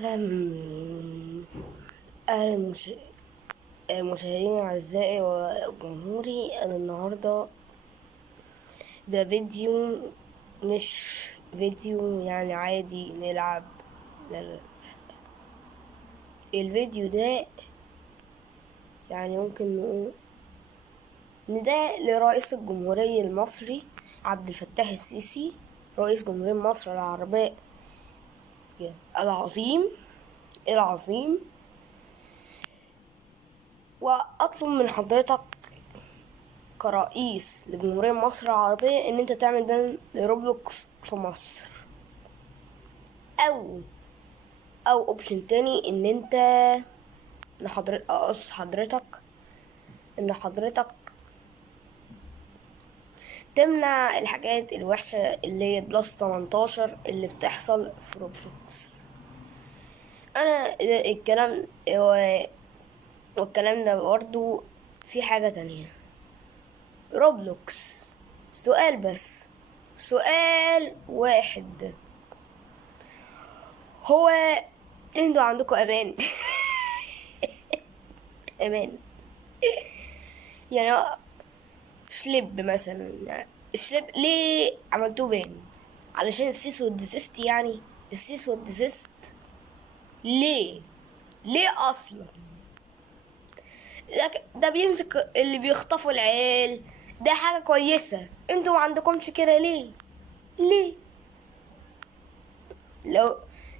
أهلا أهلا مشاهديني أعزائي وجمهوري. أنا النهاردة ده فيديو، مش فيديو يعني عادي نلعب. لا لا، الفيديو ده يعني ممكن نقول نداء لرئيس الجمهورية المصري عبد الفتاح السيسي، رئيس جمهورية مصر العربية العظيم. وأطلب من حضرتك كرئيس لجمهورية مصر العربية إن أنت تعمل بان لروبلوكس في مصر، أو أوبشن تاني إن أنت إن حضرتك تمنع الحاجات الوحشة اللي هي بلس 18 اللي بتحصل في روبلوكس. أنا والكلام ده برضو في حاجة تانية. روبلوكس سؤال واحد، هو انتوا عندكم امان؟ امان يعني شلب مثلا، الشلب ليه عملتوه بان؟ علشان السيس والديسيست؟ يعني السيس والديسيست ليه اصلا؟ ده بيمسك اللي بيخطفوا العيال، ده حاجة كويسة. انتوا ما عندكمش كده ليه؟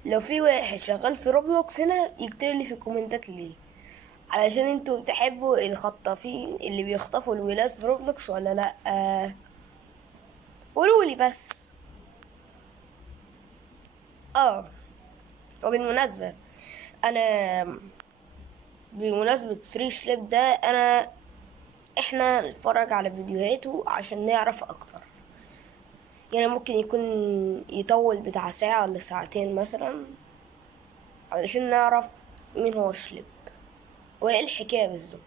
لو في واحد شغال في روبلوكس هنا يكتب لي في الكومنتات ليه، علشان انتوا بتحبوا الخطافين اللي بيخطفوا الولاد في روبلوكس ولا لا؟ قولوا لي بس. وبالمناسبة انا بمناسبة فري شليب ده احنا نتفرج على فيديوهاته عشان نعرف اكتر. يعني ممكن يكون يطول بتاع ساعة ولا ساعتين مثلا علشان نعرف مين هو شليب وايه الحكاية بالظبط.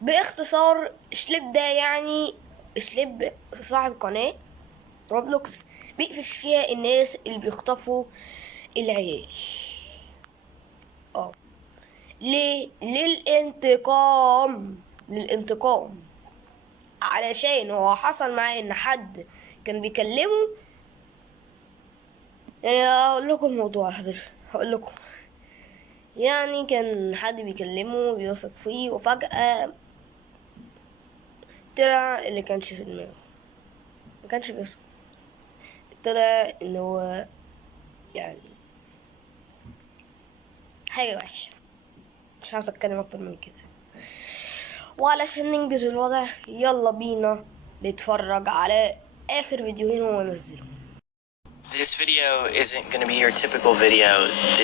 باختصار، شليب ده يعني شليب صاحب قناة روبلوكس بيقفش فيها الناس اللي بيخطفوا العيال. ليه؟ للانتقام، علشان هو حصل معاه ان حد كان بيكلمه. يعني هقول لكم يعني كان حد بيكلمه بيثق فيه، وفجأة طلع اللي كانش في دماغه، ما كانش بيثق، طلع ان هو يعني حاجة وحشة. مش عاوز اتكلم اكتر من كده، وعلشان ننجز الوضع يلا بينا نتفرج على اخر فيديوهين هو نزلهم. This video isn't going to be your typical video.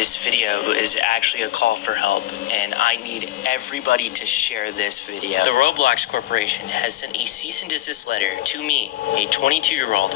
This video is actually a call for help, and I need everybody to share this video. The Roblox Corporation has sent a cease and desist letter to me, a 22-year-old,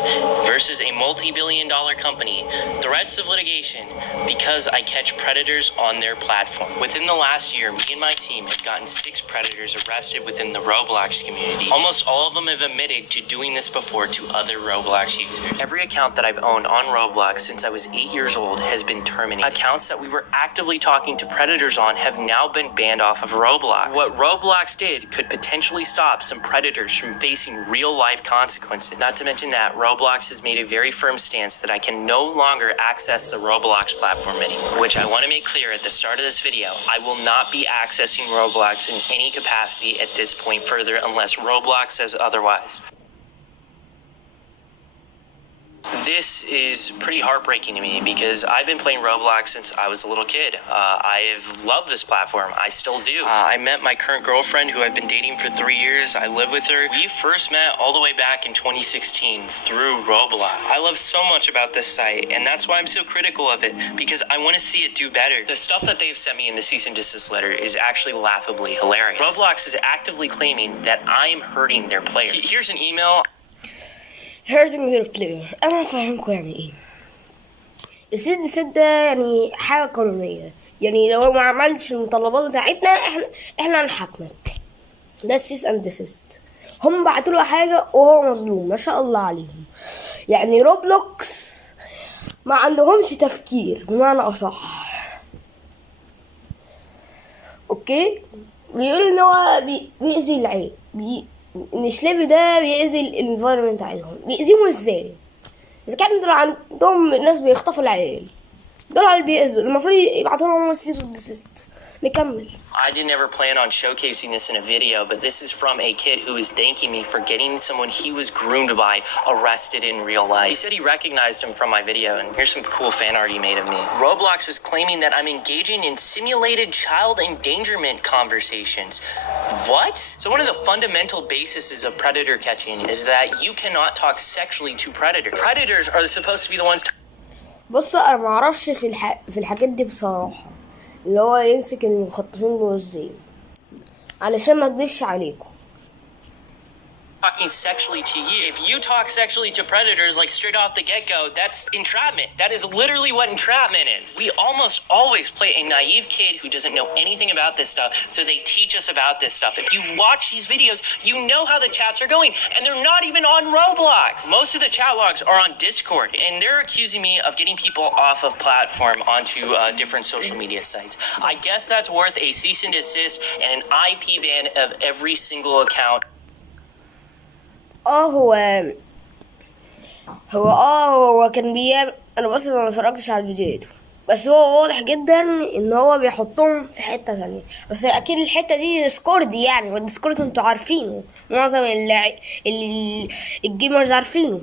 versus a multi-billion-dollar company, threats of litigation because I catch predators on their platform. Within the last year, me and my team have gotten 6 predators arrested within the Roblox community. Almost all of them have admitted to doing this before to other Roblox users. Every account that I've owned on Roblox since I was 8 years old has been terminated. Accounts that we were actively talking to predators on have now been banned off of Roblox. What Roblox did could potentially stop some predators from facing real-life consequences. Not to mention that Roblox has made a very firm stance that I can no longer access the Roblox platform anymore. Which I want to make clear at the start of this video, I will not be accessing Roblox in any capacity at this point further unless Roblox says otherwise. This is pretty heartbreaking to me because I've been playing Roblox since I was a little kid. I have loved this platform. I still do. I met my current girlfriend, who I've been dating for 3 years. I live with her. We first met all the way back in 2016 through Roblox. I love so much about this site, and that's why I'm so critical of it, because I want to see it do better. The stuff that they've sent me in the cease and desist letter is actually laughably hilarious. Roblox is actively claiming that I am hurting their players. Here's an email. hurting their player. انا فاهمكم يعني ايه السد ده، يعني حاجة قانونية. يعني لو ما عملتش المتطلبات بتاعتنا احنا هنحاكمك. ده السيس اند ديسيست. هم بعتوا له حاجة وهو مظلوم، ما شاء الله عليهم. يعني روبلوكس ما عندهمش تفكير بمعنى اصح. اوكي، بيقول ان هو بيأذي العيل، ان سليبي ده بيأذي الانفايرمنت عليهم. بيأذيهم ازاي؟ اذا كان دول عندهم ناس بيخطفوا العيال، دول اللي بيأذوا، المفروض يبعتوا لهم السيس ديسيست. نكمل. I didn't ever plan on showcasing this in a video, but this is from a kid who is thanking me for getting someone he was groomed by arrested in real life. He said he recognized him from my video, and here's some cool fan art he made of me. Roblox is claiming that I'm engaging in simulated child endangerment conversations. What? So one of the fundamental bases of predator catching is that you cannot talk sexually to predators. Predators are supposed to be the ones بص، انا ما اعرفش في الحاجات دي بصراحه، اللي هو يمسك المخططين دول ازاي، علشان ما اكذبش عليكم. talking sexually to you. If you talk sexually to predators like straight off the get-go, that's entrapment. That is literally what entrapment is. We almost always play a naive kid who doesn't know anything about this stuff, so they teach us about this stuff. If you've watched these videos, you know how the chats are going, and they're not even on Roblox. Most of the chat logs are on Discord, and they're accusing me of getting people off of platform onto different social media sites. I guess that's worth a cease and desist and an IP ban of every single account. هو كان بيعمل، انا بس ما اتفرجتش على الفيديوهات، بس هو واضح جدا ان هو بيحطهم في حته ثانيه. بس اكيد الحته دي ديسكورد، يعني والديسكورد انتوا عارفينه، معظم الجيمرز عارفينه.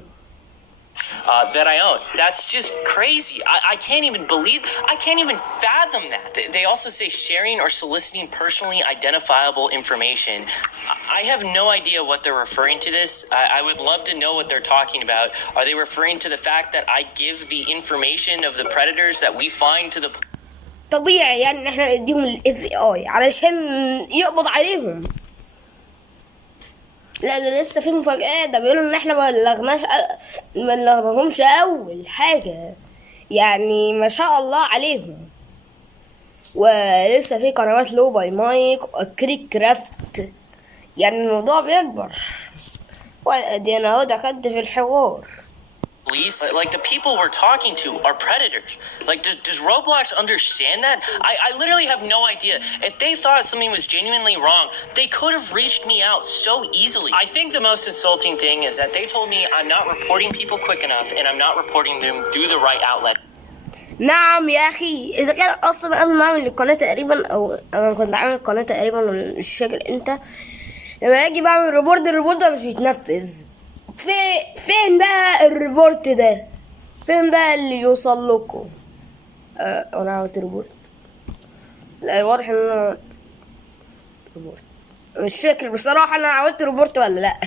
That I own. That's just crazy. I can't even fathom that. They also say sharing or soliciting personally identifiable information. I have no idea what they're referring to this. I would love to know what they're talking about. Are they referring to the fact that I give the information of the predators that we find to the طبيعي يعني ان احنا نديهم ال FBI علشان يقبض عليهم. لا ده لسه في مفاجآت، ده بيقولوا ان احنا ما بلغناهمش اول حاجة، يعني ما شاء الله عليهم. ولسه في قنوات لو باي مايك وكريك كرافت، يعني الموضوع بيكبر. ودي انا اهو دخلت في الحوار. police. Like the people we're talking to are predators. Like does Roblox understand that? I literally have no idea. If they thought something was genuinely wrong, they could have reached me out so easily. I think the most insulting thing is that they told me I'm not reporting people quick enough and I'm not reporting them through the right outlet. نعم يا اخي، اذا كان اصلا قبل ما اعمل القناه تقريبا، او انا كنت عامل القناه تقريبا مش فاكر امتى، لما اجي بعمل ريبورت، الريبورت ده مش بيتنفذ. فين بقى الريبورت ده؟ فين بقى اللي يوصل لكم؟ انا عملت ريبورت. لا واضح ان انا ريبورت، مش فاكر بصراحه انا عملت ريبورت ولا لا.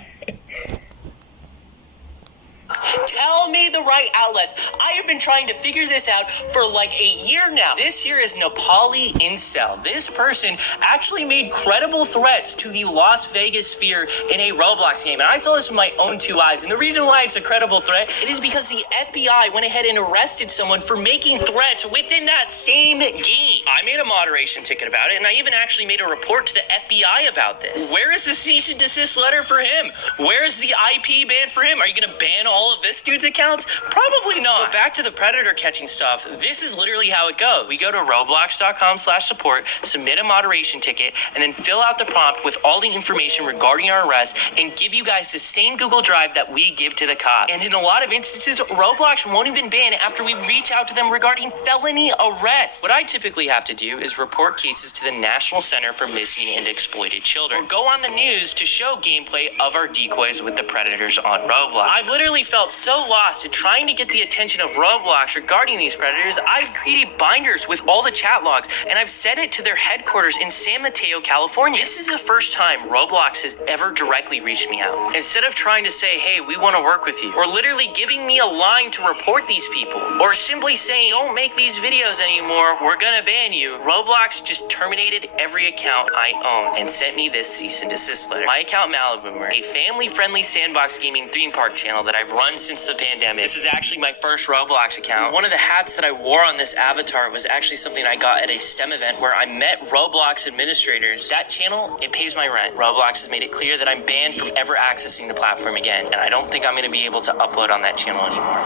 Tell me the right outlets. I have been trying to figure this out for like a year now. This here is Nepali Incel. This person actually made credible threats to the Las Vegas sphere in a Roblox game. And I saw this with my own two eyes. And the reason why it's a credible threat, it is because the FBI went ahead and arrested someone for making threats within that same game. I made a moderation ticket about it, and I even actually made a report to the FBI about this. Where is the cease and desist letter for him? Where is the IP ban for him? Are you going to ban all of this dude's accounts? Probably not. But back to the predator catching stuff. This is literally how it goes. We go to roblox.com/support, submit a moderation ticket, and then fill out the prompt with all the information regarding our arrest and give you guys the same Google Drive that we give to the cops. And in a lot of instances, Roblox won't even ban after we reach out to them regarding felony arrests. What I typically have to do is report cases to the National Center for Missing and Exploited Children, or go on the news to show gameplay of our decoys with the predators on Roblox. I've literally felt so lost at trying to get the attention of Roblox regarding these predators. I've created binders with all the chat logs, and I've sent it to their headquarters in San Mateo, California. This is the first time Roblox has ever directly reached me out. Instead of trying to say, hey, we want to work with you, or literally giving me a line to report these people, or simply saying, don't make these videos anymore, we're gonna ban you, Roblox just terminated every account I own and sent me this cease and desist letter. My account Maliboomer, a family-friendly sandbox gaming theme park channel that I've run since the pandemic. This is actually my first Roblox account. One of the hats that I wore on this avatar was actually something I got at a STEM event where I met Roblox administrators. That channel, it pays my rent. Roblox has made it clear that I'm banned from ever accessing the platform again, and I don't think I'm going to be able to upload on that channel anymore.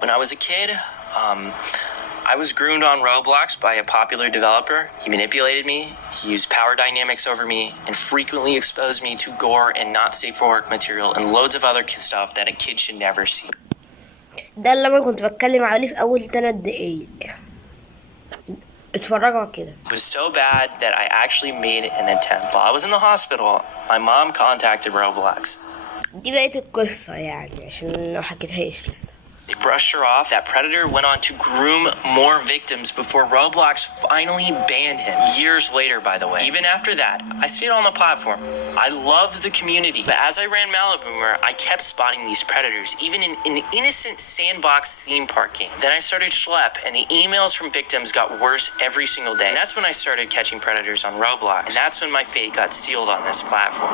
When I was a kid, I was groomed on Roblox by a popular developer. He manipulated me, he used power dynamics over me, and frequently exposed me to gore and not safe for work material and loads of other stuff that a kid should never see. ده اللي انا كنت بتكلم عليه في اول 3 دقايق. اتفرجوا على كده. It was so bad that I actually made an attempt. While I was in the hospital, my mom contacted Roblox. دي بقية القصة يعني عشان ما حكيتهاش لسه. They brushed her off. That predator went on to groom more victims before Roblox finally banned him. Years later, by the way. Even after that, I stayed on the platform. I loved the community. But as I ran Maliboomer, I kept spotting these predators, even in an innocent sandbox theme park game. Then I started Schlep, and the emails from victims got worse every single day. And that's when I started catching predators on Roblox. And that's when my fate got sealed on this platform.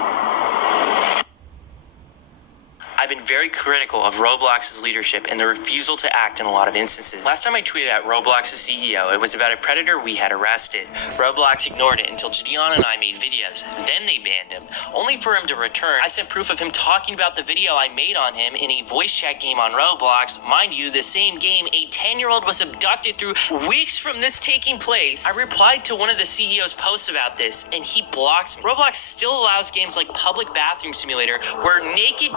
I've been very critical of Roblox's leadership and their refusal to act in a lot of instances. Last time I tweeted at Roblox's CEO, it was about a predator we had arrested. Roblox ignored it until Gideon and I made videos. Then they banned him, only for him to return. I sent proof of him talking about the video I made on him in a voice chat game on Roblox. Mind you, the same game, a 10-year-old was abducted through weeks from this taking place. I replied to one of the CEO's posts about this, and he blocked me. Roblox still allows games like Public Bathroom Simulator, where naked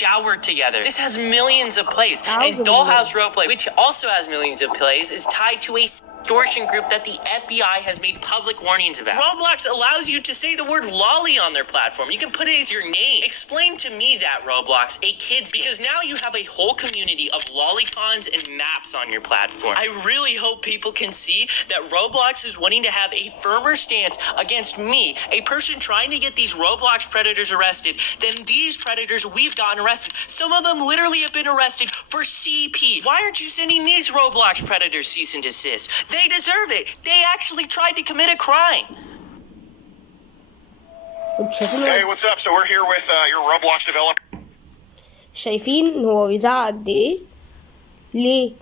shower together. This has millions of plays. And Dollhouse Roleplay, which also has millions of plays, is tied to a extortion group that the FBI has made public warnings about. Roblox allows you to say the word lolly on their platform. You can put it as your name. Explain to me that, Roblox, a kid's game. Because now you have a whole community of lolicons and maps on your platform. I really hope people can see that Roblox is wanting to have a firmer stance against me, a person trying to get these Roblox predators arrested, than these predators we've gotten arrested. Some of them literally have been arrested for CP. Why aren't you sending these Roblox predators cease and desist? They deserve it. They actually tried to commit a crime. Hey, what's up? So we're here with your Roblox developer. شايفين هو بيزعق قد ايه؟ ليه؟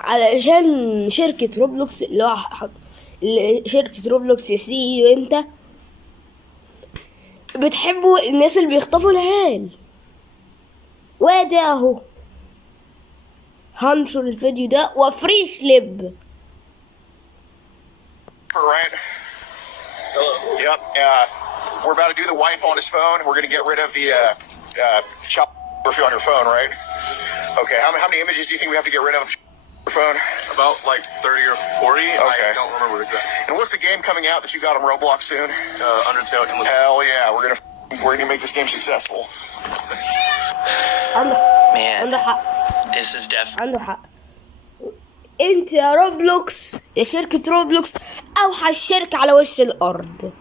علشان شركة روبلوكس اللي هو شركة روبلوكس يا سي انت بتحبوا الناس اللي بيخطفوا العيال. وادي اهو هنشر الفيديو ده وفريش لب. Right. Yep. We're about to do the wipe on his phone. We're going to get rid of the shop on your phone, right? Okay. How many images do you think we have to get rid of on your phone? About like 30 or 40. Okay. I don't remember exactly. And what's the game coming out that you got on Roblox soon? Undertale. Hell yeah. We're gonna make this game successful. عنده حق. This is definitely عنده حق. انت يا روبلوكس يا شركة روبلوكس اوحش شركة على وش الارض.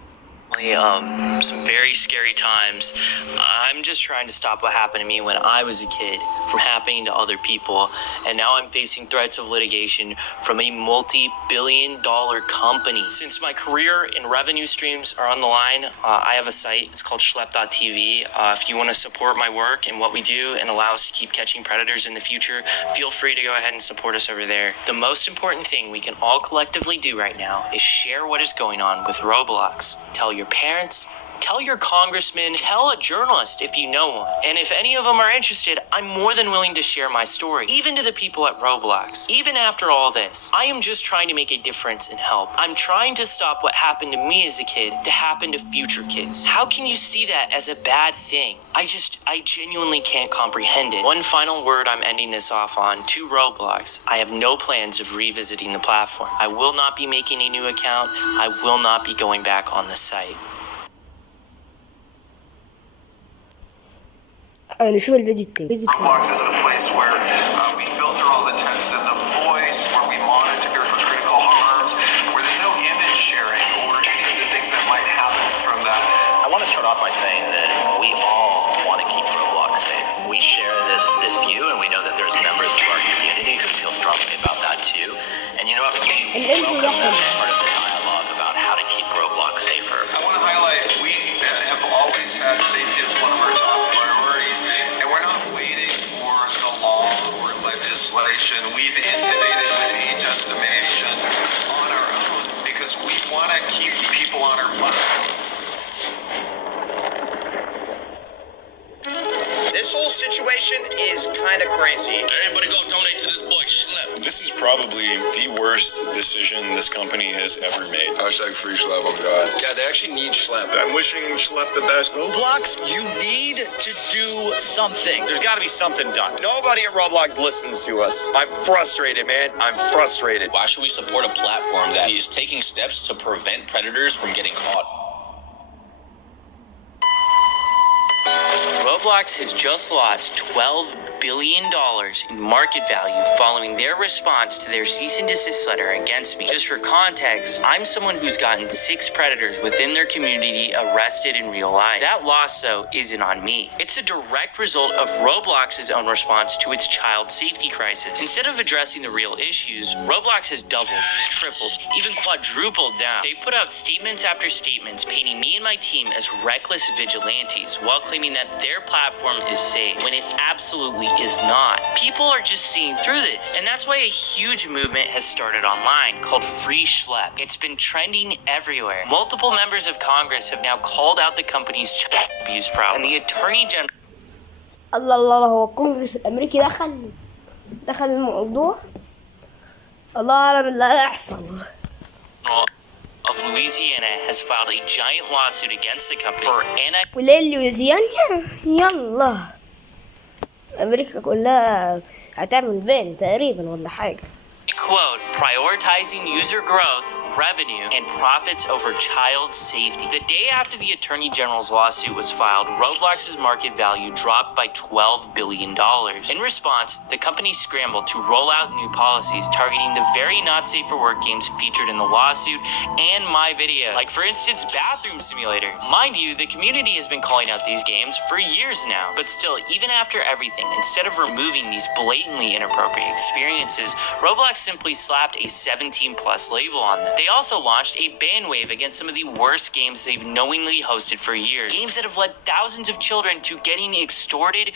some very scary times. I'm just trying to stop what happened to me when I was a kid from happening to other people, and now I'm facing threats of litigation from a multi-billion-dollar company. Since my career and revenue streams are on the line, I have a site. It's called Schlep.tv. If you want to support my work and what we do and allow us to keep catching predators in the future, feel free to go ahead and support us over there. The most important thing we can all collectively do right now is share what is going on with Roblox. Tell your parents, tell your congressman, tell a journalist if you know one. And if any of them are interested, I'm more than willing to share my story, even to the people at Roblox. Even after all this, I am just trying to make a difference and help. I'm trying to stop what happened to me as a kid to happen to future kids. How can you see that as a bad thing? I genuinely can't comprehend it. One final word I'm ending this off on to Roblox. I have no plans of revisiting the platform. I will not be making a new account. I will not be going back on the site. نشوف الفيديو التاني. Roblox is a place where we filter all the text and the voice, where we monitor for critical harms, where there's no image sharing or any of the things that might happen from that. I want to start off by saying that we all want to keep Roblox safe. We share this view, and we know that there's members of our community who feel strongly about that too. And you know what? We welcome them as part of the dialogue about how to keep Roblox safer. I want to highlight we have always had safety as one of our top priorities, and we're not waiting for the law or legislation. We've innovated with age estimation on our own because we want to keep people on our platform. This whole situation is kind of crazy. Everybody go donate to this boy Schlep. This is probably the worst decision this company has ever made. Hashtag free Schlep, oh god. Yeah, they actually need Schlep. I'm wishing Schlep the best. Roblox, you need to do something. There's got to be something done. Nobody at Roblox listens to us. I'm frustrated, man. I'm frustrated. Why should we support a platform that is taking steps to prevent predators from getting caught? Roblox has just lost $12 billion in market value following their response to their cease and desist letter against me. Just for context, I'm someone who's gotten 6 predators within their community arrested in real life. That loss, though, isn't on me. It's a direct result of Roblox's own response to its child safety crisis. Instead of addressing the real issues, Roblox has doubled, tripled, even quadrupled down. They've put out statements after statements painting me and my team as reckless vigilantes while claiming that their platform is safe, when it absolutely is not. People are just seeing through this, and that's why a huge movement has started online called Free Schlep. It's been trending everywhere. Multiple members of Congress have now called out the company's child abuse problem, and the Attorney General الله الله، هو الكونغرس الامريكي دخل الموضوع. الله اعلم اللي هيحصل. of Louisiana has filed a giant lawsuit against the company for وليه لويزيانا؟ يلا امريكا كلها هتعمل فين تقريبا ولا حاجه. quote, prioritizing user growth, revenue, and profits over child safety. The day after the Attorney General's lawsuit was filed, Roblox's market value dropped by $12 billion. In response, the company scrambled to roll out new policies targeting the very not safe for work games featured in the lawsuit and my videos. Like, for instance, bathroom simulators. Mind you, the community has been calling out these games for years now. But still, even after everything, instead of removing these blatantly inappropriate experiences, Roblox simply slapped a 17+ label on them. They also launched a ban wave against some of the worst games they've knowingly hosted for years. Games that have led thousands of children to getting extorted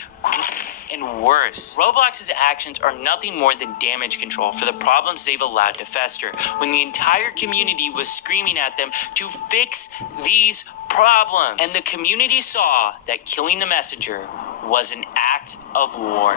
and worse. Roblox's actions are nothing more than damage control for the problems they've allowed to fester, when the entire community was screaming at them to fix these problems. And the community saw that killing the messenger was an act of war.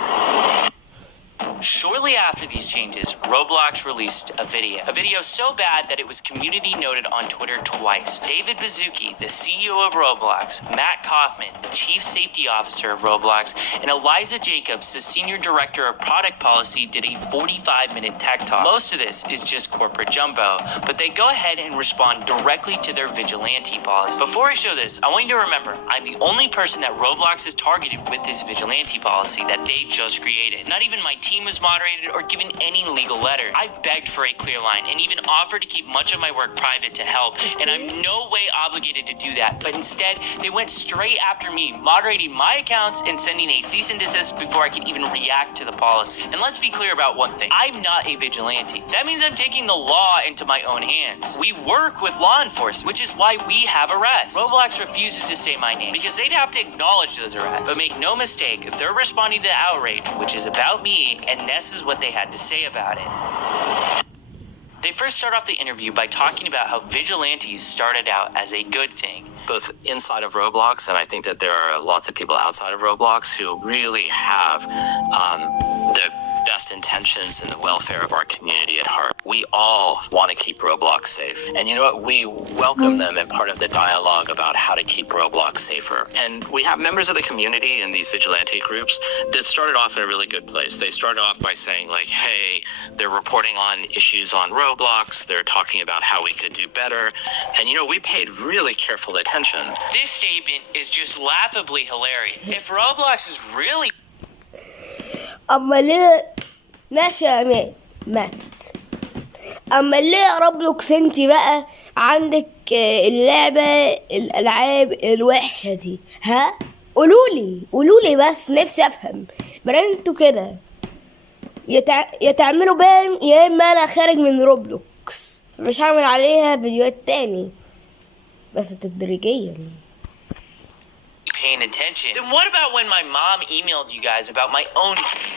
Shortly after these changes, Roblox released a video so bad that it was community noted on Twitter twice. David Baszucki, the CEO of Roblox, Matt Kaufman, the Chief Safety Officer of Roblox, and Eliza Jacobs, the Senior Director of Product Policy, did a 45-minute tech talk. Most of this is just corporate jumbo, but they go ahead and respond directly to their vigilante policy. Before I show this, I want you to remember, I'm the only person that Roblox has targeted with this vigilante policy that they just created. Not even my team was moderated or given any legal letter. I begged for a clear line and even offered to keep much of my work private to help, and I'm no way obligated to do that. But instead, they went straight after me, moderating my accounts and sending a cease and desist before I could even react to the policy. And let's be clear about one thing. I'm not a vigilante. That means I'm taking the law into my own hands. We work with law enforcement, which is why we have arrests. Roblox refuses to say my name because they'd have to acknowledge those arrests. But make no mistake, if they're responding to the outrage, which is about me, and this is what they had to say about it. They first start off the interview by talking about how vigilantes started out as a good thing. Both inside of Roblox, and I think that there are lots of people outside of Roblox who really have the best intentions and the welfare of our community at heart. We all want to keep Roblox safe. And you know what? We welcome them in part of the dialogue about how to keep Roblox safer. And we have members of the community in these vigilante groups that started off in a really good place. They started off by saying, like, hey, they're reporting on issues on Roblox. They're talking about how we could do better. And, you know, we paid really careful attention. This statement is just laughably hilarious. If Roblox is really اما ليه ماشي يا ماتت، اما ليه روبلوكس انت بقى عندك اللعبة الالعاب الوحشة دي؟ ها قولولي بس نفسي افهم. بقى انتوا كده يا تعملوا بان يا اما انا خارج من روبلوكس، مش هعمل عليها فيديوهات تاني بس تدريجيا. paying attention. Then what about when my mom emailed you guys about my own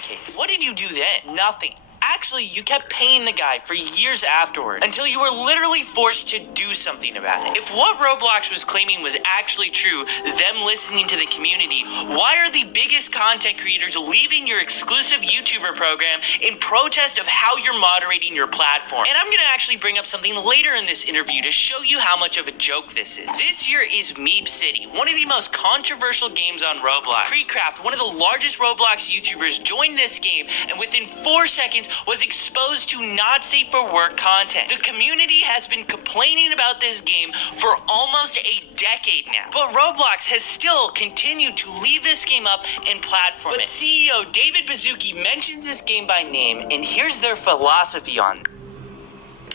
case? What did you do then? Nothing. actually you kept paying the guy for years afterward until you were literally forced to do something about it. If what Roblox was claiming was actually true, them listening to the community, why are the biggest content creators leaving your exclusive YouTuber program in protest of how you're moderating your platform? And I'm gonna actually bring up something later in this interview to show you how much of a joke this is. This year is Meep City, one of the most controversial games on Roblox. Freecraft, one of the largest Roblox YouTubers, joined this game and within 4 seconds was exposed to not safe for work content. The community has been complaining about this game for almost a decade now, but Roblox has still continued to leave this game up and platform it. But CEO David Baszucki mentions this game by name, and here's their philosophy on it.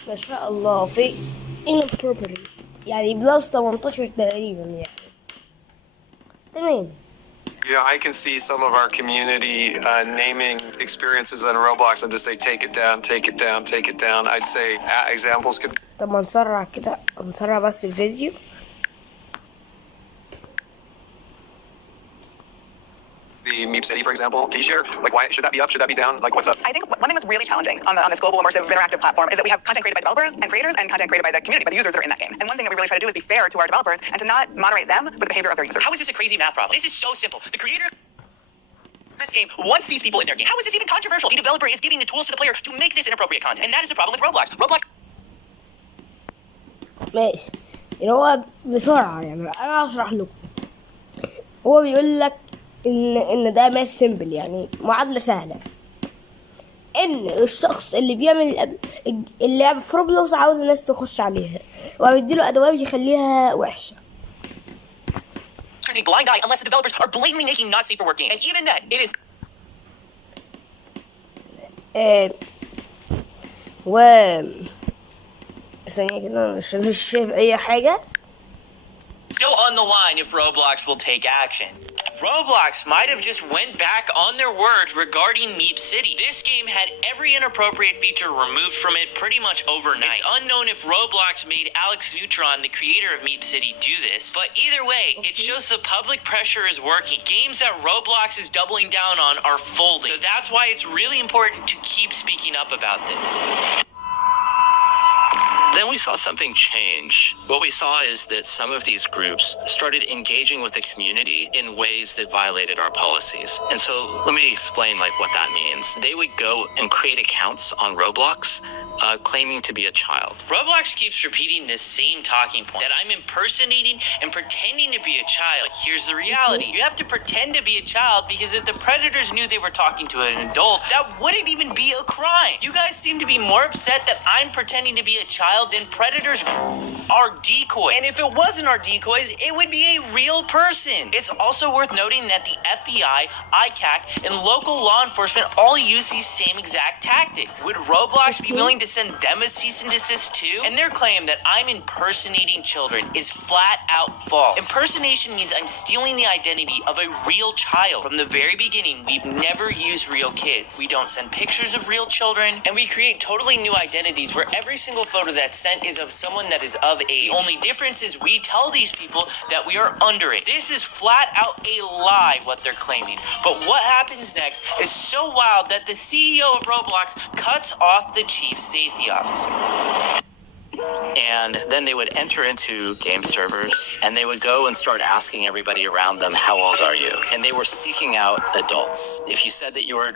ما شاء الله في inappropriate يعني بلس 18 تقريبا يعني تمام. Yeah, I can see some of our community naming experiences on Roblox and just say, take it down, take it down, take it down. I'd say examples could طب ما نسرع كده، نسرع بس الفيديو. be Meep City, for example. Can you share, like, why should that be up? Should that be down? Like, what's up? I think one thing that's really challenging on this global immersive interactive platform is that we have content created by developers and creators and content created by the community, by the users that are in that game. And one thing that we really try to do is be fair to our developers and to not moderate them with the behavior of their users. How is this a crazy math problem? This is so simple. The creator of this game wants these people in their game. How is this even controversial? The developer is giving the tools to the player to make this inappropriate content, and that is the problem with Roblox. Roblox. ماشي يعني هو بسرعة يعني أنا هشرح لكم. هو بيقول لك إن ده ماس سيمبل يعني معادلة سهلة. إن الشخص اللي بيعمل اللعبة في روبلوكس عاوز الناس تخش عليها وبيديله أدوات يخليها وحشة. A blind eye unless the developers are blatantly making not safe for work games, and even then, it is. ثانية كده عشان مش شايف أي حاجة. Still on the line if Roblox will take action. Roblox might have just went back on their word regarding Meep City. This game had every inappropriate feature removed from it pretty much overnight. It's unknown if Roblox made Alex Neutron, the creator of Meep City, do this, but either way, it shows the public pressure is working. Games that Roblox is doubling down on are folding, so that's why it's really important to keep speaking up about this. Then we saw something change. What we saw is that some of these groups started engaging with the community in ways that violated our policies. And so let me explain what that means. They would go and create accounts on Roblox claiming to be a child. Roblox keeps repeating this same talking point, that I'm impersonating and pretending to be a child. Here's the reality. You have to pretend to be a child because if the predators knew they were talking to an adult, that wouldn't even be a crime. You guys seem to be more upset that I'm pretending to be a child than predators are decoys. And if it wasn't our decoys, it would be a real person. It's also worth noting that the FBI, ICAC, and local law enforcement all use these same exact tactics. Would Roblox be willing to send them a cease and desist too? And their claim that I'm impersonating children is flat out false. Impersonation means I'm stealing the identity of a real child. From the very beginning, we've never used real kids. We don't send pictures of real children, and we create totally new identities where every single photo that's sent is of someone that is of age. The only difference is we tell these people that we are underage. This is flat out a lie, what they're claiming. But what happens next is so wild that the CEO of Roblox cuts off the chief safety officer. And then they would enter into game servers and they would go and start asking everybody around them, how old are you? And they were seeking out adults. If you said that you were,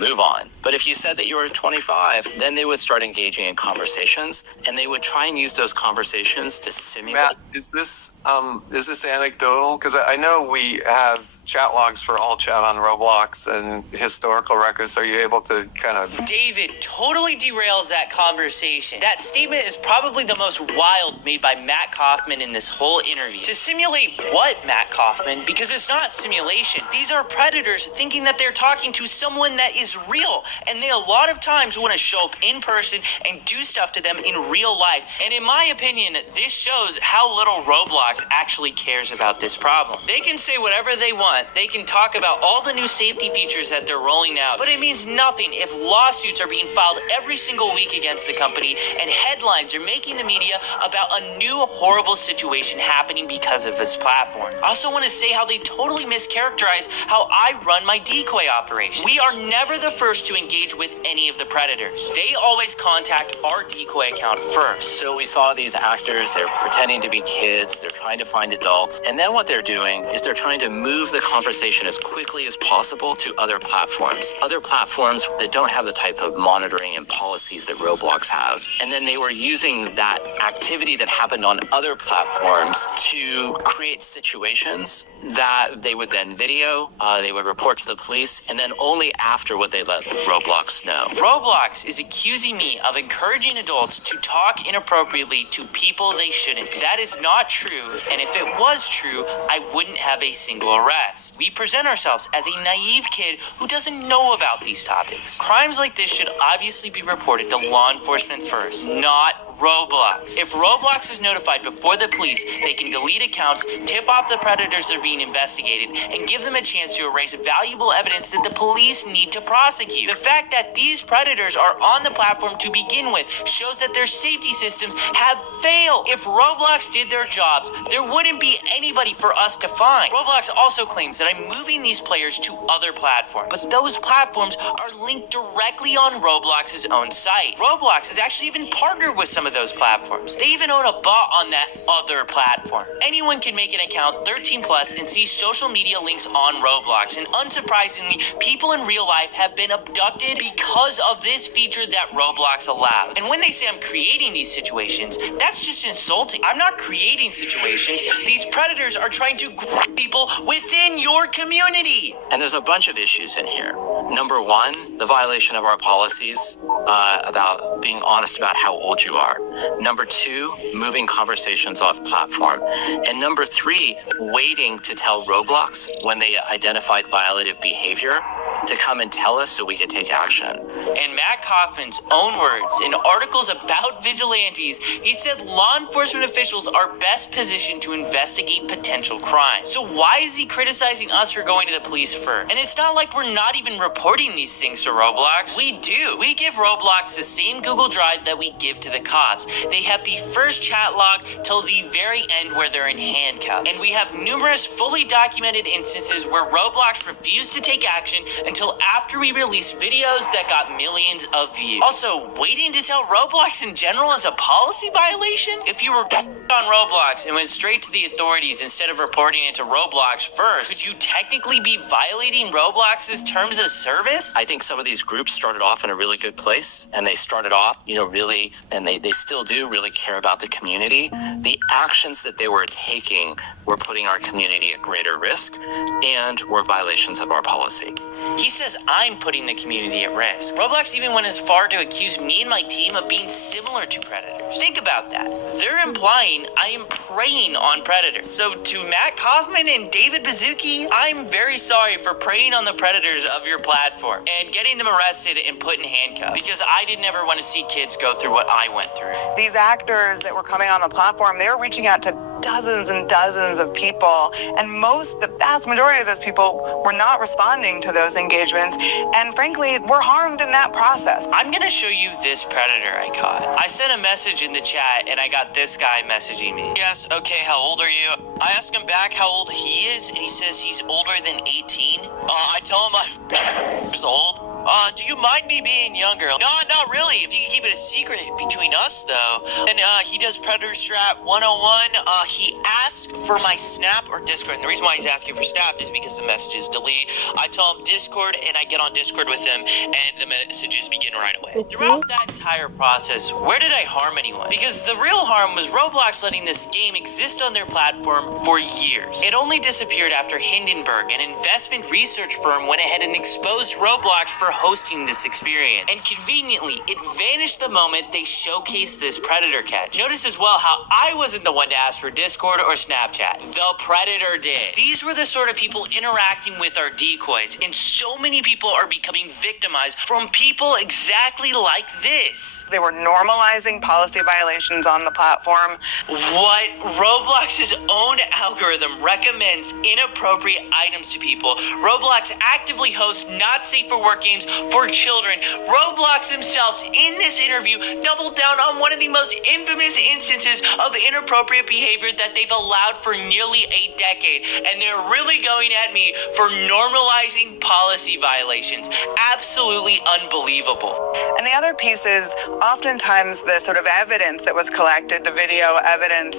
move on. But if you said that you were 25, then they would start engaging in conversations and they would try and use those conversations to simulate. Matt, is this anecdotal? Because I know we have chat logs for all chat on Roblox and historical records. Are you able to kind of... David totally derails that conversation. That statement is probably the most wild made by Matt Kaufman in this whole interview. To simulate what, Matt Kaufman? Because it's not simulation. These are predators thinking that they're talking to someone that is real. And they a lot of times want to show up in person and do stuff to them in real life. And in my opinion, this shows how little Roblox actually cares about this problem. They can say whatever they want. They can talk about all the new safety features that they're rolling out. But it means nothing if lawsuits are being filed every single week against the company and headlines are making the media about a new horrible situation happening because of this platform. I also want to say how they totally mischaracterize how I run my decoy decoy operation. We are never the first to engage with any of the predators. They always contact our decoy account first. So we saw these actors, they're pretending to be kids, they're trying to find adults, and then what they're doing is they're trying to move the conversation as quickly as possible to other platforms that don't have the type of monitoring and policies that Roblox has. And then they were using that activity that happened on other platforms to create situations that they would then video, they would report to the police, and then only after would they let Roblox know. Roblox is accusing me of encouraging adults to talk inappropriately to people they shouldn't. That is not true, and if it was true, I wouldn't have a single arrest. We present ourselves as a naive kid who doesn't know about these topics. Crimes like this should obviously be reported to law enforcement first, not Roblox. If Roblox is notified before the police, they can delete accounts, tip off the predators that are being investigated, and give them a chance to erase valuable evidence that the police need to prosecute. The fact that these predators are on the platform to begin with shows that their safety systems have failed. If Roblox did their jobs, there wouldn't be anybody for us to find. Roblox also claims that I'm moving these players to other platforms, but those platforms are linked directly on Roblox's own site. Roblox has actually even partnered with some of those platforms. They even own a bot on that other platform. Anyone can make an account 13 plus and see social media links on Roblox, and unsurprisingly, people in real life have been abducted because of this feature that Roblox allows. And when they say I'm creating these situations, that's just insulting. I'm not creating situations. These predators are trying to grab people within your community. And there's a bunch of issues in here. Number one, the violation of our policies about being honest about how old you are. Number two, moving conversations off platform. And number three, waiting to tell Roblox when they identified violative behavior to come and tell us so we could take action. In Matt Kaufman's own words, in articles about vigilantes, he said law enforcement officials are best positioned to investigate potential crimes. So why is he criticizing us for going to the police first? And it's not like we're not even reporting these things to Roblox. We do. We give Roblox the same Google Drive that we give to the cops. They have the first chat log till the very end where they're in handcuffs. And we have numerous fully documented instances where Roblox refused to take action until after we released videos that got millions of views. Also, waiting to tell Roblox in general is a policy violation? If you were on Roblox and went straight to the authorities instead of reporting it to Roblox first, could you technically be violating Roblox's terms of service? I think some of these groups started off in a really good place, and they started off, really, and they still do really care about the community. The actions that they were taking were putting our community at greater risk and were violations of our policy. He says I'm putting the community at risk. Roblox even went as far to accuse me and my team of being similar to predators. Think about that. They're implying I am preying on predators. So to Matt Kaufman and David Bazooki, I'm very sorry for preying on the predators of your platform and getting them arrested and put in handcuffs, because I didn't ever want to see kids go through what I went through. These actors that were coming on the platform, they were reaching out to dozens and dozens of people, and the vast majority of those people were not responding to those engagements, and frankly, were harmed in that process. I'm gonna show you this predator I caught. I sent a message in the chat, and I got this guy messaging me. Yes, okay, how old are you? I asked him back how old he is, and he says he's older than 18. I tell him I'm years old. Do you mind me being younger? No, not really. If you can keep it a secret between us, though. And he does Predator Strat 101. He asked for my Snap or Discord. And the reason why he's asking for Snap is because the messages delete. I tell him Discord, and I get on Discord with him, and the messages begin right away. Okay. Throughout that entire process, where did I harm anyone? Because the real harm was Roblox letting this game exist on their platform for years. It only disappeared after Hindenburg, an investment research firm, went ahead and exposed Roblox for hosting this experience. And conveniently, it vanished the moment they showcased this predator catch. Notice as well how I wasn't the one to ask for Discord or Snapchat. The predator did. These were the sort of people interacting with our decoys, and so many people are becoming victimized from people exactly like this. They were normalizing policy violations on the platform. What Roblox's own algorithm recommends inappropriate items to people. Roblox actively hosts not safe for work games games for children. Roblox themselves, in this interview, doubled down on one of the most infamous instances of inappropriate behavior that they've allowed for nearly a decade, and they're really going at me for normalizing policy violations. Absolutely unbelievable. And the other piece is oftentimes the sort of evidence that was collected, the video evidence,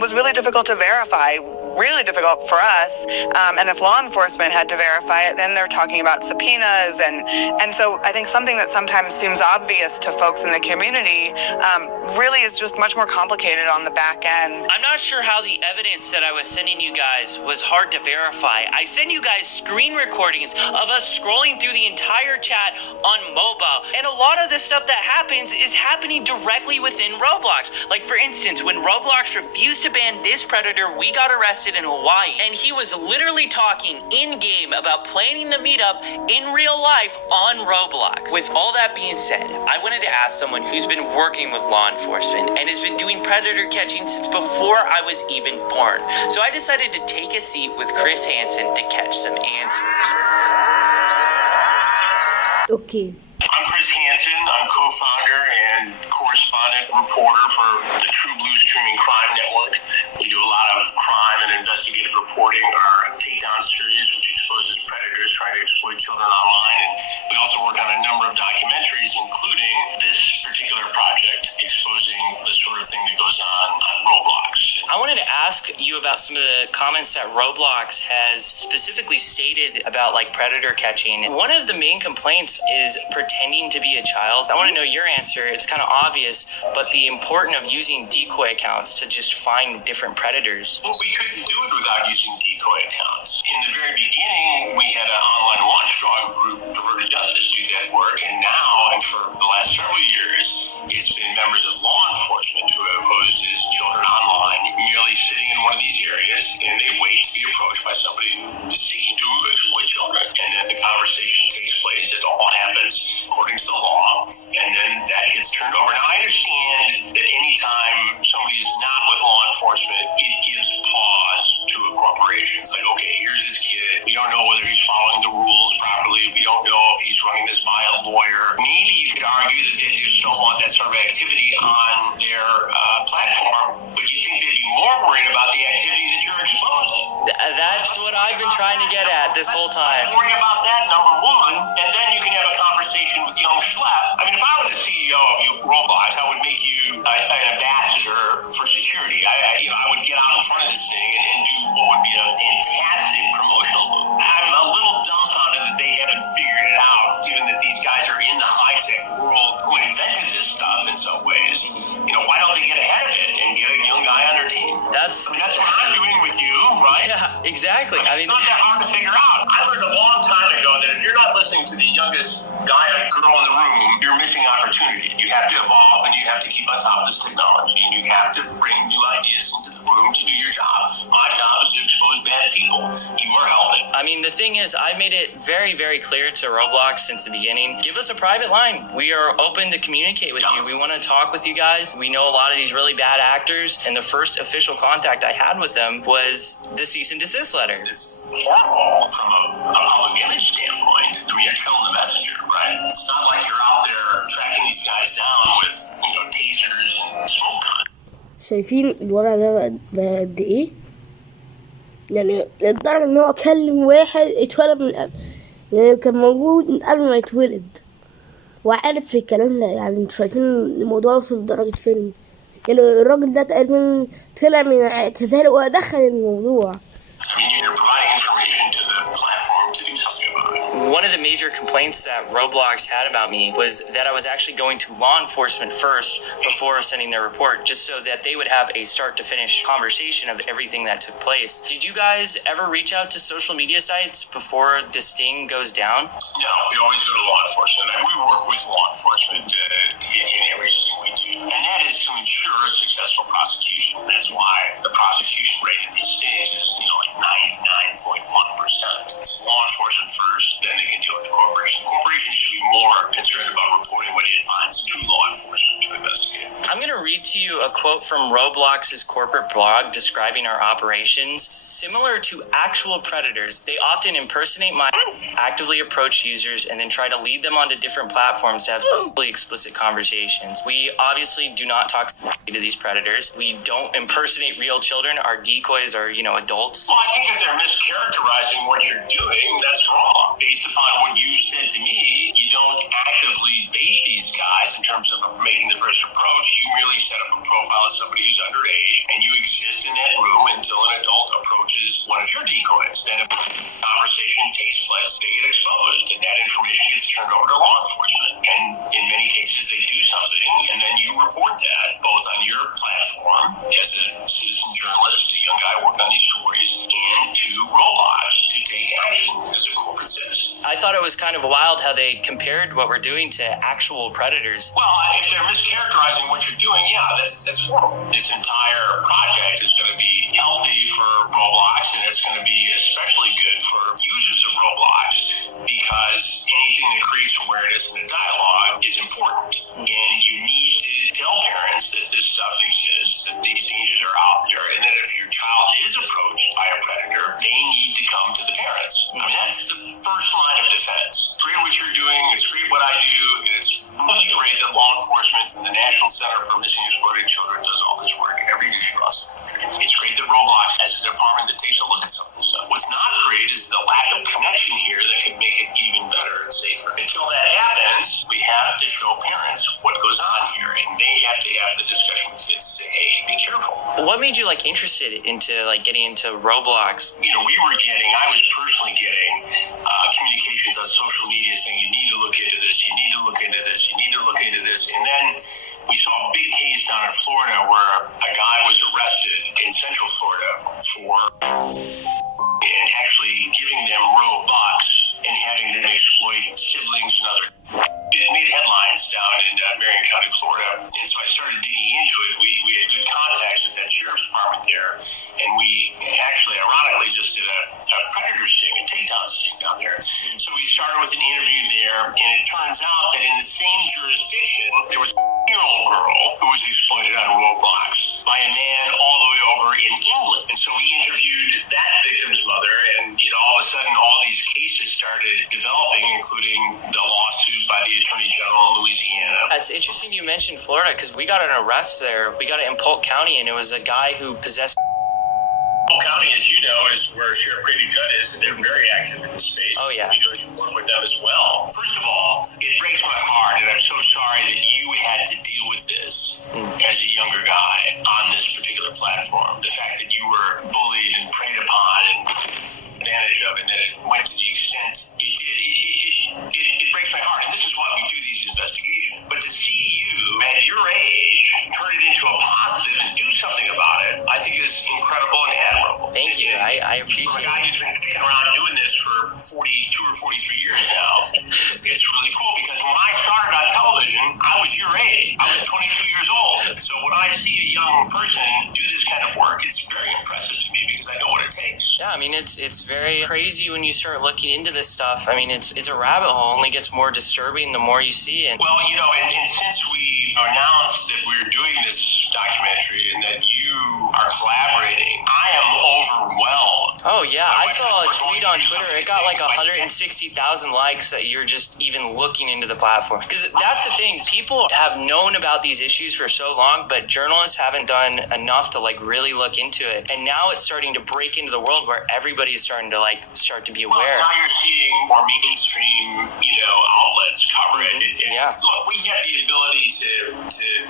was really difficult to verify. Really difficult for us, and if law enforcement had to verify it, then they're talking about subpoenas, and so I think something that sometimes seems obvious to folks in the community really is just much more complicated on the back end. I'm not sure how the evidence that I was sending you guys was hard to verify. I sent you guys screen recordings of us scrolling through the entire chat on mobile, and a lot of the stuff that happens is happening directly within Roblox. Like, for instance, when Roblox refused to ban this predator, we got arrested in Hawaii, and he was literally talking in-game about planning the meetup in real life on Roblox. With all that being said, I wanted to ask someone who's been working with law enforcement and has been doing predator catching since before I was even born. So I decided to take a seat with Chris Hansen to catch some answers. Okay. I'm Chris Hansen. I'm co-founder and correspondent reporter for the True Blue Streaming Crime Network. We do a lot of crime and investigative reporting. Our Takedown series, which exposes predators trying to exploit children online, and we also work on a number of documentaries, including this particular project exposing the sort of thing that goes on Roblox. I wanted to ask you about some of the comments that Roblox has specifically stated about like predator catching. One of the main complaints is pretending to be a child. I want to know your answer. It's kind of obvious, but the importance of using decoy accounts to just find different predators. Well, we couldn't do it without using decoy accounts. In the very beginning, we had an online watchdog group, Perverted Justice, do that work, and now, and for the last several years, it's been members of law enforcement who have posed as children online, merely sitting in one of these areas, and they wait to be approached by somebody who is seeking to exploit children. And then the conversation takes place. It all happens according to the law, and then that gets turned over. Now, I understand that anytime somebody is not with law enforcement, it gives pause to a corporation. It's like, okay, here's this kid. We don't know whether he's following the rules properly. We don't know if he's running this by a lawyer. Maybe you could argue that they just don't want that sort of activity on their platform, but you think they'd be more worried about the activity that you're exposing. That's what I've been trying to get at this whole time. Worry about that, number one, and then you can have a conversation with young Schlep. I mean, if I was the CEO of Roblox, I would make you an ambassador for security. I would get out in front of this thing and do what would be a fantastic promotional move. I'm a little dumbfounded that they haven't figured it out, given that these guys are in the high-tech world who invented this stuff in some ways. Why don't they get ahead of it and get a young guy on their team? That's what I'm doing with you, right? Yeah, exactly. I mean, it's not that hard to figure out. I learned a long time ago that if you're not listening to the youngest guy or girl in the room, you're missing opportunity. You have to evolve, and you have to keep on top of this technology, and you have to bring new ideas into the room to do your job. My job is to expose bad people. You are helping. I mean, the thing is, I made it very, very clear to Roblox since the beginning. Give us a private line. We are open to communicate with you. We want to talk with you guys. We know a lot of these really bad actors, and the first official contact I had with them was the cease and desist letter. It's horrible from a public image standpoint. I mean, you're killing the messenger, right? It's not like you're out there tracking these guys down with, tasers and smoke guns. شايفين الوضع ده بقى قد ايه؟ يعني لدرجة ان هو كلم واحد اتولد من قبل، يعني كان موجود من قبل ما يتولد وعارف الكلام ده. يعني انتوا شايفين الموضوع وصل لدرجة فين؟ يعني الراجل ده تقريبا طلع من اعتزاله ودخل الموضوع. One of the major complaints that Roblox had about me was that I was actually going to law enforcement first before sending their report, just so that they would have a start-to-finish conversation of everything that took place. Did you guys ever reach out to social media sites before this sting goes down? No, we always go to law enforcement. We work with law enforcement in everything we do, and that is to ensure a successful prosecution. That's why the prosecution rate in these states is, like 99.1%. It's law enforcement first, then they can deal with the corporation. The corporation should be more concerned about reporting what it finds to law enforcement to investigate. I'm going to read to you a quote from Roblox's corporate blog describing our operations. Similar to actual predators, they often impersonate actively approach users and then try to lead them onto different platforms to have really explicit conversations. We obviously do not talk to these predators. We don't impersonate real children. Our decoys are, adults. Well, I think if they're mischaracterizing what you're doing, that's wrong. Based upon what you said to me, you don't actively bait these guys in terms of making the first approach. You merely set up a profile of somebody who's underage, and you exist in that room until an adult approaches one of your decoys. Then if conversation takes place, they get exposed, and that information gets turned over to law enforcement. And in many cases, they do something, and then you report that both on your platform as a citizen journalist, a young guy working on these stories, and to Roblox to take action as a corporate citizen. I thought it was kind of wild how they compared what we're doing to actual predators. Well, if they're mischaracterizing what you're doing, yeah, that's horrible. This entire project is going to be healthy for Roblox, and it's going to be especially good for users of Roblox because anything that creates awareness and a dialogue is important. And you need to tell parents that this stuff exists, that these dangers are out there, and that if your child is approached by a predator, they need to come to the parents. I mean, that's the first line of defense. It's great what you're doing, it's great what I do, and it's really great that law enforcement and the National Center for Missing and Exploited Children does all this work every day across the country. It's great that Roblox has a department that takes a look at some of this stuff. What's not great is the lack of connection here that could make it even better and safer. Until that happens, we have to show parents what goes on here, and they have to have the discussion with kids to say, hey, be careful. What made you interested into getting into Roblox? I was personally getting communications on social media saying you need to look into this, you need to look into this, you need to look into this. And then we saw a big case down in Florida where a guy was arrested in Central Florida for actually giving them Robux and having them exploit siblings and other. It made headlines down in Marion County, Florida. And so I started digging into it. We had good contacts with that sheriff's department there. And we actually, ironically, just did a predator sting, a takedown sting down there. So we started with an interview there. And it turns out that in the same jurisdiction, there was a 8-year-old girl who was exploited on Roblox by a man all the way over in England. And so we interviewed that victim's mother. And, all of a sudden, all these cases started developing, including the lawsuit by the Attorney General in Louisiana. It's interesting you mentioned Florida because we got an arrest there. We got it in Polk County, and it was a guy who possessed. Polk County, as you know, is where Sheriff Grady Judd is. They're very active in this space. Oh, yeah. We do work with them as well. First of all, it breaks my heart, and I'm so sorry that you had to deal with this as a younger guy on this particular platform. The fact that you were bullied and preyed upon and advantage of, and that it went to the extent it did, it breaks my heart. And this is why we do these investigations. But to see you at your age turn it into a positive and do something about it, I think is incredible and admirable. Thank you. I appreciate it. From a guy who's been kicking around doing this for 42 or 43 years now, it's really cool because when I started on television, I was your age. I was 22 years old. So when I see a young person do this kind of work, it's very impressive to me because I know what it takes. Yeah, it's very crazy when you start looking into this stuff. It's a rabbit hole. It only gets more disturbing the more you see it. Well, and since we announced that we're doing this documentary and that you are collaborating, I am overwhelmed. Oh, yeah. I saw a tweet on Twitter. It got 160,000 likes that you're just even looking into the platform. Because that's the thing. People have known about these issues for so long, but journalists haven't done enough to really look into it. And now it's starting to break into the world where everybody's starting to start to be aware. Well, now you're seeing more mainstream, outlets cover it. And yeah. Look, we have the ability to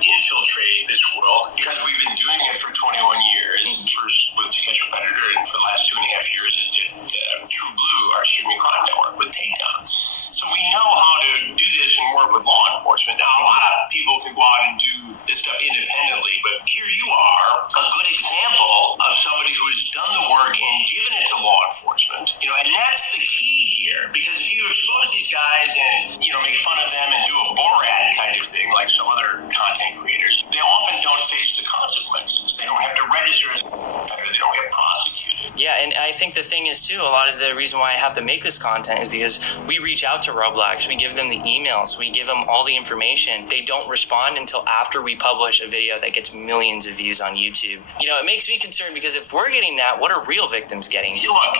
infiltrate this world because we've been doing it for 21 years. First with To Catch a Predator, and for the last 2.5 years at True Blue, our streaming crime network, with takedowns. So we know how to do this and work with law enforcement. Now, a lot of people can go out and do this stuff independently, but here you are, a good example of somebody who has done the work and given it to law enforcement. And that's the key here, because if you expose these guys and, make fun of them and do a Borat kind of thing, like some other content creators, they often don't face the consequences. They don't have to register as a predator. They don't get prosecuted. Yeah, and I think think the thing is too, a lot of the reason why I have to make this content is because we reach out to Roblox, we give them the emails, we give them all the information. They don't respond until after we publish a video that gets millions of views on YouTube. You know, it makes me concerned because if we're getting that, what are real victims getting? Look,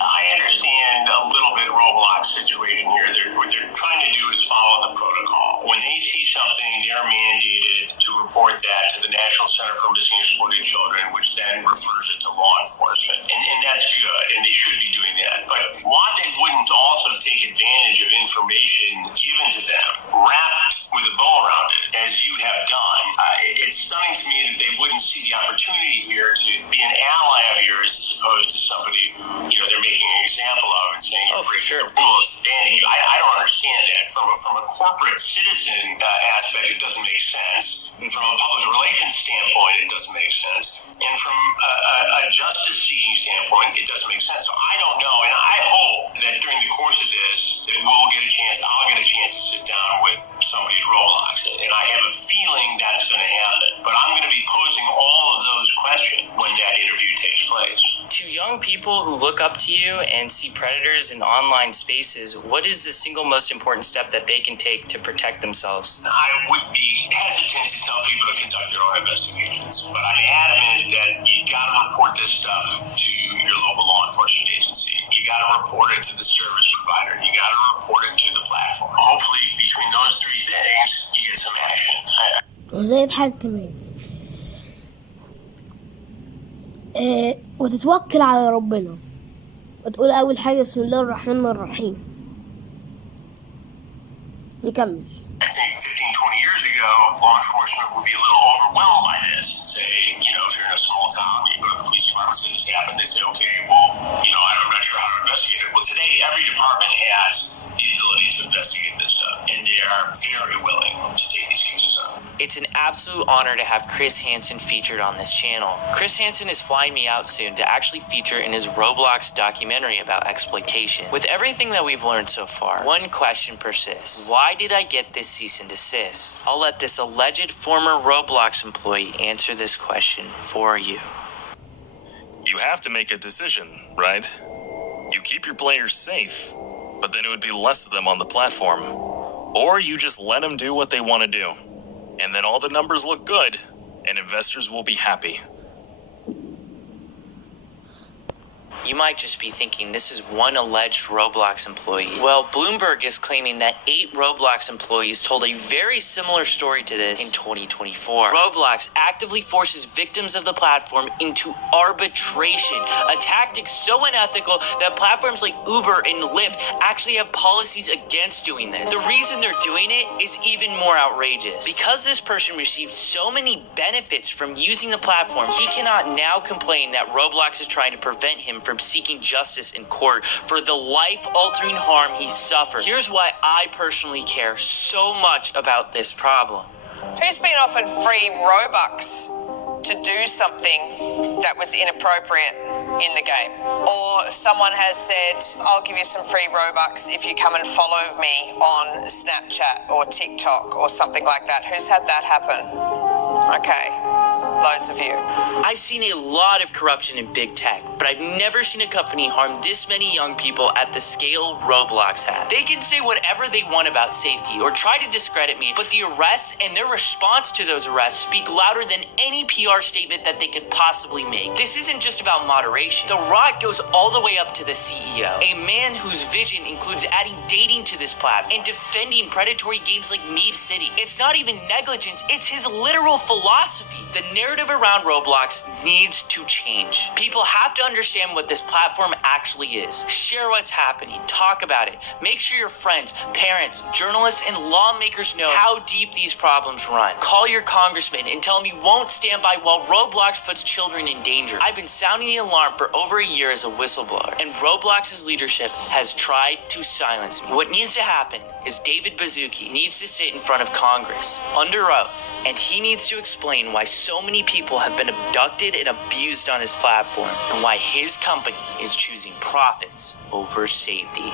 I understand a little bit Roblox situation here. What they're trying to do is follow the protocol. When they see something, they're mandated to report that to the National Center for Missing and Exploited Children, which then refers it to law enforcement. And that's good, and they should be doing that. But why they wouldn't also take advantage of information given to them, wrapped with a bow around it, as you have done, it's stunning to me that they wouldn't see the opportunity here to be an ally of yours as opposed to somebody who, they're making an example of and saying, oh, for sure. The rules, Danny, I don't understand that. From a corporate citizen aspect, it doesn't make sense. And from a public relations standpoint, it doesn't make sense. And from a justice-seeking standpoint, it doesn't make sense. So I don't know, and I hope that during the course of this, that I'll get a chance to sit down with somebody at Roblox. And I have a feeling that's going to happen. But I'm going to be posing all of those questions when that interview takes place. To young people who look up to you and see predators in online spaces, what is the single most important step that they can take to protect themselves? I would be hesitant to tell people to conduct their own investigations, but I'm adamant that you got to report this stuff to your local law enforcement agency. You got to report it to the service provider. You got to report it to the platform. Hopefully, between those three things, you get some action. وزي حاجة كمان وتتوكل على ربنا وتقول أول حاجة بسم الله الرحمن الرحيم. نكمل. I think 15, 20 years ago, law enforcement would be a little overwhelmed by this and say, if you're in a small town, you go to the police department, say this happened, they say, okay, well, I'm not sure how to investigate it. Well, today, every department has the ability to investigate this stuff, and they are very willing to take these cases up. It's an absolute honor to have Chris Hansen featured on this channel. Chris Hansen is flying me out soon to actually feature in his Roblox documentary about exploitation. With everything that we've learned so far, one question persists. Why did I get this cease and desist? I'll let this alleged former Roblox employee answer this question for you. You have to make a decision, right? You keep your players safe, but then it would be less of them on the platform. Or you just let them do what they want to do. And then all the numbers look good, and investors will be happy. You might just be thinking this is one alleged Roblox employee. Well, Bloomberg is claiming that 8 Roblox employees told a very similar story to this in 2024. Roblox actively forces victims of the platform into arbitration, a tactic so unethical that platforms like Uber and Lyft actually have policies against doing this. The reason they're doing it is even more outrageous. Because this person received so many benefits from using the platform, he cannot now complain that Roblox is trying to prevent him from seeking justice in court for the life-altering harm he suffered. Here's why I personally care so much about this problem. Who's been offered free Robux to do something that was inappropriate in the game? Or someone has said, I'll give you some free Robux if you come and follow me on Snapchat or TikTok or something like that. Who's had that happen? Okay. Loads of you. I've seen a lot of corruption in big tech, but I've never seen a company harm this many young people at the scale Roblox has. They can say whatever they want about safety or try to discredit me, but the arrests and their response to those arrests speak louder than any PR statement that they could possibly make. This isn't just about moderation. The rot goes all the way up to the CEO, a man whose vision includes adding dating to this platform and defending predatory games like Meep City. It's not even negligence, it's his literal philosophy. The narrative around Roblox needs to change. People have to understand what this platform actually is. Share what's happening. Talk about it. Make sure your friends, parents, journalists, and lawmakers know how deep these problems run. Call your congressman and tell him you won't stand by while Roblox puts children in danger. I've been sounding the alarm for over a year as a whistleblower, and Roblox's leadership has tried to silence me. What needs to happen is David Baszucki needs to sit in front of Congress under oath, and he needs to explain why so many people have been abducted and abused on his platform, and why his company is choosing profits over safety.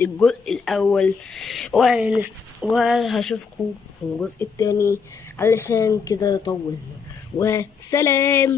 الجزء الأول، وهشوفكم في الجزء التاني علشان كده طولنا. وسلام.